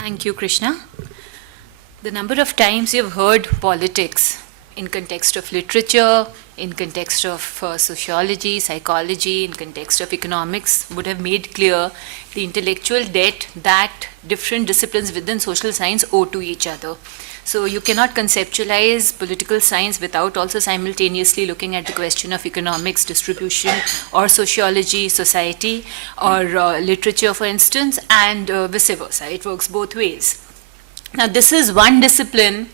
Thank you, Krishna. The number of times you've heard politics in context of literature, in context of sociology, psychology, in context of economics would have made clear the intellectual debt that different disciplines within social science owe to each other. So you cannot conceptualize political science without also simultaneously looking at the question of economics, distribution, or sociology, society, or literature, for instance, and vice versa. It works both ways. Now, this is one discipline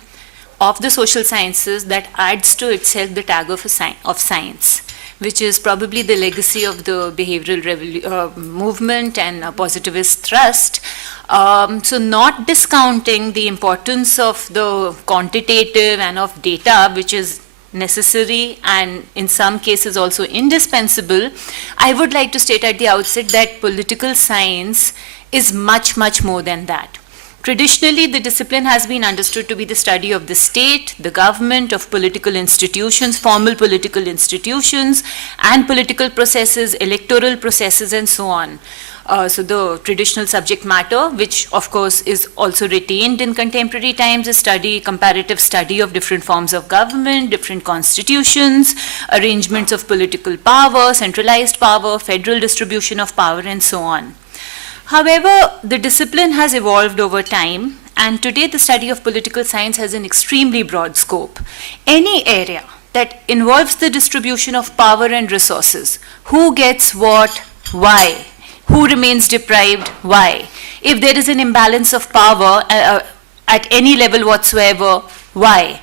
of the social sciences that adds to itself the tag of science, which is probably the legacy of the behavioral movement and positivist thrust. So not discounting the importance of the quantitative and of data, which is necessary and in some cases also indispensable, I would like to state at the outset that political science is much, much more than that. Traditionally, the discipline has been understood to be the study of the state, the government, of political institutions, formal political institutions, and political processes, electoral processes, and so on. So the traditional subject matter, which of course is also retained in contemporary times, is comparative study of different forms of government, different constitutions, arrangements of political power, centralized power, federal distribution of power, and so on. However, the discipline has evolved over time, and today the study of political science has an extremely broad scope. Any area that involves the distribution of power and resources, who gets what, why, who remains deprived, why, if there is an imbalance of power at any level whatsoever, why.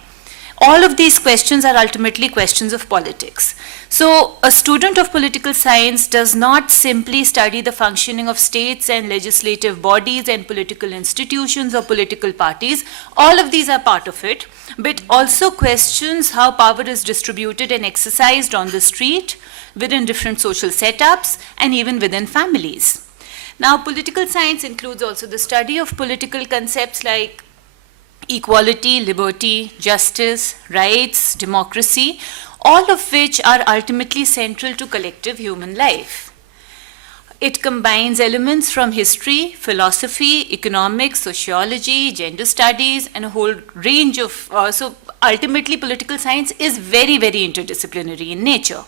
All of these questions are ultimately questions of politics. So a student of political science does not simply study the functioning of states and legislative bodies and political institutions or political parties. All of these are part of it, but also questions how power is distributed and exercised on the street, within different social setups, and even within families. Now, political science includes also the study of political concepts like equality, liberty, justice, rights, democracy, all of which are ultimately central to collective human life. It combines elements from history, philosophy, economics, sociology, gender studies, and a whole range of, so ultimately political science is very, very interdisciplinary in nature.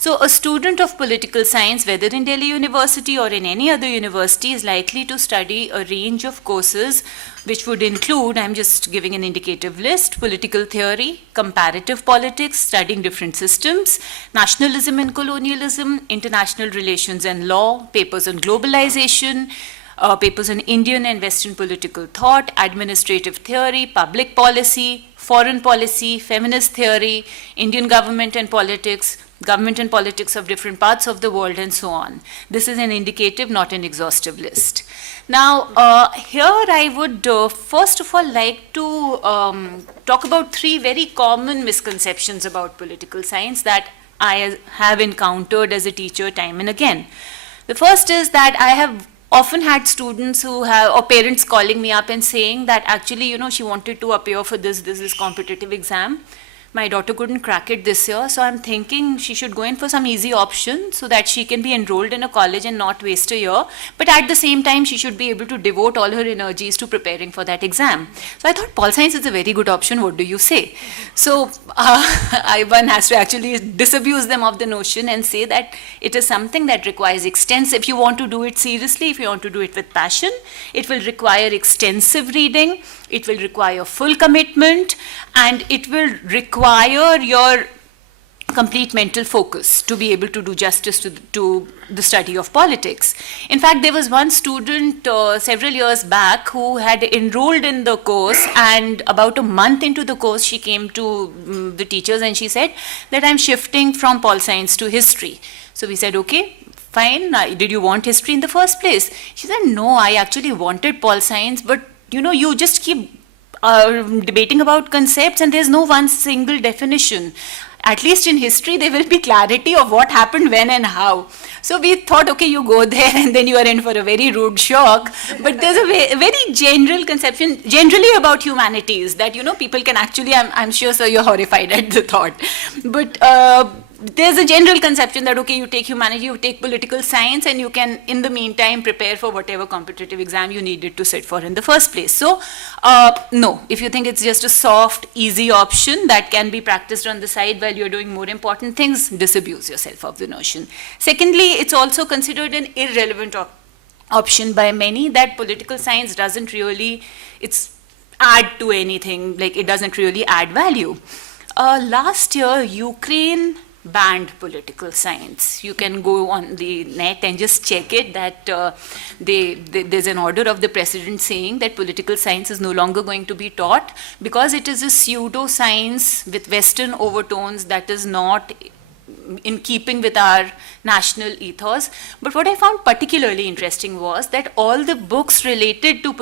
So a student of political science, whether in Delhi University or in any other university, is likely to study a range of courses which would include, I'm just giving an indicative list, political theory, comparative politics, studying different systems, nationalism and colonialism, international relations and law, papers on globalization, papers on Indian and Western political thought, administrative theory, public policy, foreign policy, feminist theory, Indian government and politics of different parts of the world, and so on. This is an indicative, not an exhaustive list. Now, here I would first of all like to talk about three very common misconceptions about political science that I have encountered as a teacher time and again. The first is that I have often had students who have, or parents calling me up and saying that actually, she wanted to appear for this competitive exam. My daughter couldn't crack it this year, so I'm thinking she should go in for some easy option so that she can be enrolled in a college and not waste a year. But at the same time, she should be able to devote all her energies to preparing for that exam. So I thought Pol Science is a very good option. What do you say? So one has to actually disabuse them of the notion and say that it is something that requires extensive, if you want to do it seriously, if you want to do it with passion, it will require extensive reading, it will require full commitment, and it will require your complete mental focus to be able to do justice to the study of politics. In fact, there was one student several years back who had enrolled in the course, and about a month into the course, she came to the teachers and she said that I'm shifting from Pol Science to history. So we said, okay, fine, did you want history in the first place? She said, no, I actually wanted Pol Science, but you just keep debating about concepts and there's no one single definition. At least in history, there will be clarity of what happened, when and how. So we thought, okay, you go there and then you are in for a very rude shock. But there's a very general conception, generally about humanities, that, people can actually, I'm sure, sir, you're horrified at the thought. But there's a general conception that, okay, you take humanity, you take political science, and you can, in the meantime, prepare for whatever competitive exam you needed to sit for in the first place. So, no, if you think it's just a soft, easy option that can be practiced on the side while you're doing more important things, disabuse yourself of the notion. Secondly, it's also considered an irrelevant option by many, that political science doesn't really, add to anything, like it doesn't really add value. Last year, Ukraine banned political science. You can go on the net and just check it, that there's an order of the president saying that political science is no longer going to be taught because it is a pseudo-science with Western overtones that is not in keeping with our national ethos. But what I found particularly interesting was that all the books related to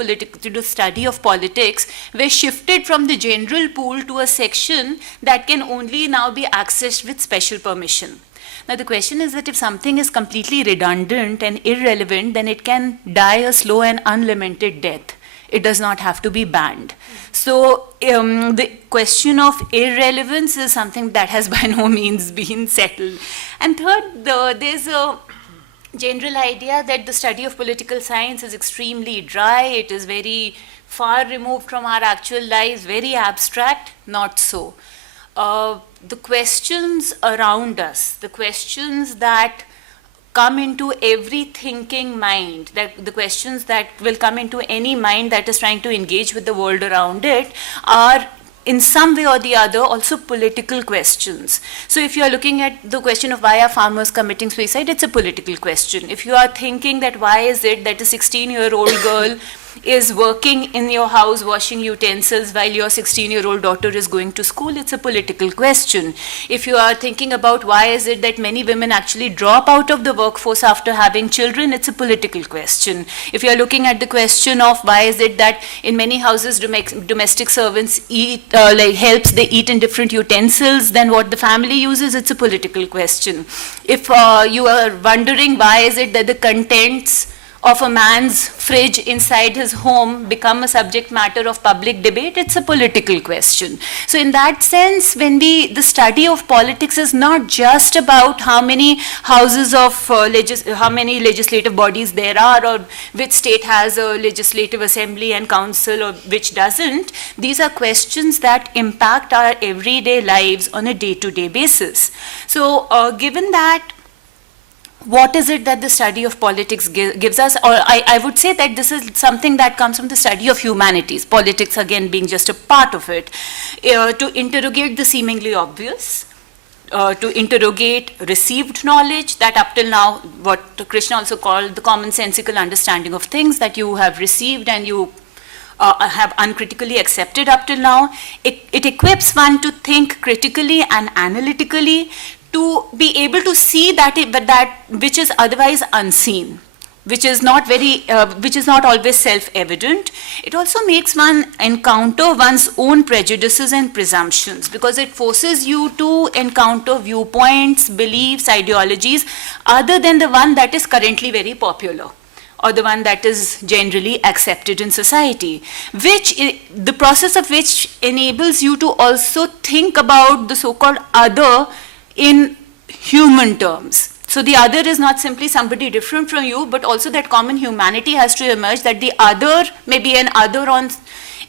the study of politics were shifted from the general pool to a section that can only now be accessed with special permission. Now the question is that if something is completely redundant and irrelevant, then it can die a slow and unlamented death. It does not have to be banned. So the question of irrelevance is something that has by no means been settled. And third, there's a general idea that the study of political science is extremely dry, it is very far removed from our actual lives, very abstract. Not so. The questions around us, the questions that come into every thinking mind, that the questions that will come into any mind that is trying to engage with the world around it, are in some way or the other also political questions. So if you are looking at the question of why are farmers committing suicide, it's a political question. If you are thinking that why is it that a 16-year-old girl is working in your house washing utensils while your 16-year-old daughter is going to school, it's a political question. If you are thinking about why is it that many women actually drop out of the workforce after having children, it's a political question. If you are looking at the question of why is it that in many houses domestic servants eat, they eat in different utensils than what the family uses, it's a political question. If you are wondering why is it that the contents of a man's fridge inside his home become a subject matter of public debate, it's a political question. So in that sense, when the study of politics is not just about how many houses of, how many legislative bodies there are, or which state has a legislative assembly and council or which doesn't, these are questions that impact our everyday lives on a day-to-day basis. So given that, what is it that the study of politics gives us? Or I would say that this is something that comes from the study of humanities, politics again being just a part of it, to interrogate the seemingly obvious, to interrogate received knowledge that up till now, what Krishna also called the commonsensical understanding of things that you have received and you have uncritically accepted up till now. It equips one to think critically and analytically, to be able to see that which is otherwise unseen, which is not always self-evident. It also makes one encounter one's own prejudices and presumptions, because it forces you to encounter viewpoints, beliefs, ideologies other than the one that is currently very popular, or the one that is generally accepted in society, the process of which enables you to also think about the so-called other in human terms. So the other is not simply somebody different from you, but also that common humanity has to emerge, that the other may be an other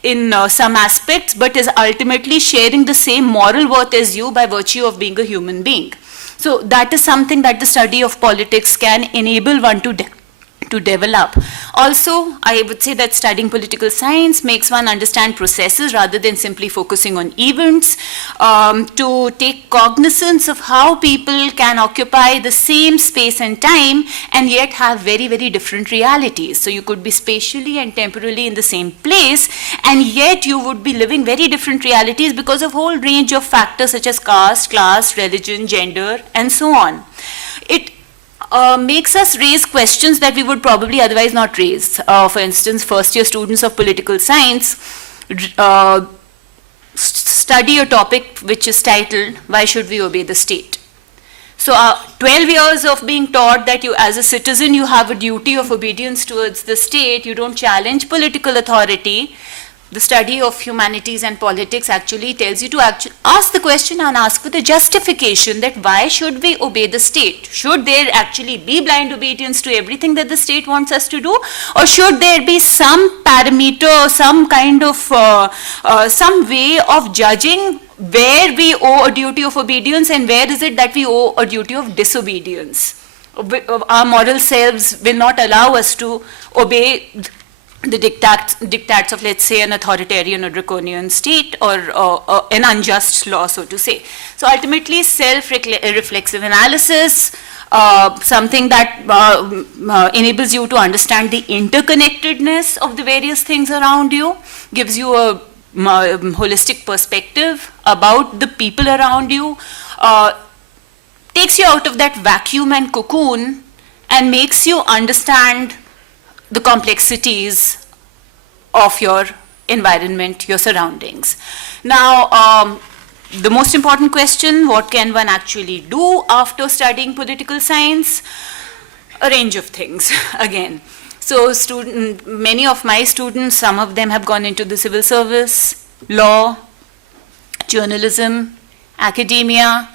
in some aspects, but is ultimately sharing the same moral worth as you by virtue of being a human being. So that is something that the study of politics can enable one to develop. Also, I would say that studying political science makes one understand processes rather than simply focusing on events, to take cognizance of how people can occupy the same space and time and yet have very, very different realities. So you could be spatially and temporally in the same place, and yet you would be living very different realities because of a whole range of factors such as caste, class, religion, gender, and so on. It makes us raise questions that we would probably otherwise not raise. For instance, first-year students of political science study a topic which is titled, "Why should we obey the state?" So 12 years of being taught that you, as a citizen, you have a duty of obedience towards the state, you don't challenge political authority, the study of humanities and politics actually tells you to ask the question and ask for the justification that why should we obey the state? Should there actually be blind obedience to everything that the state wants us to do? Or should there be some parameter, some kind of, some way of judging where we owe a duty of obedience and where is it that we owe a duty of disobedience? Our moral selves will not allow us to obey the diktats of, let's say, an authoritarian or draconian state or an unjust law, so to say. So ultimately, self-reflexive analysis, something that enables you to understand the interconnectedness of the various things around you, gives you a holistic perspective about the people around you, takes you out of that vacuum and cocoon and makes you understand the complexities of your environment, your surroundings. Now, the most important question, what can one actually do after studying political science? A range of things, again. So many of my students, some of them have gone into the civil service, law, journalism, academia,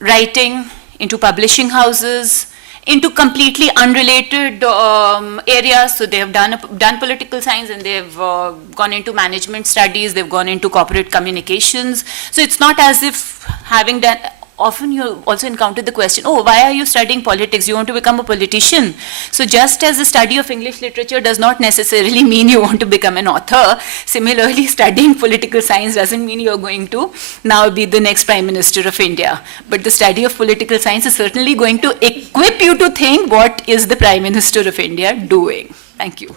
writing, into publishing houses, into completely unrelated areas. So they have done political science and they've gone into management studies, they've gone into corporate communications. So it's not as if having done, often you also encounter the question, oh, why are you studying politics? You want to become a politician? So just as the study of English literature does not necessarily mean you want to become an author, similarly studying political science doesn't mean you're going to now be the next Prime Minister of India. But the study of political science is certainly going to equip you to think, what is the Prime Minister of India doing? Thank you.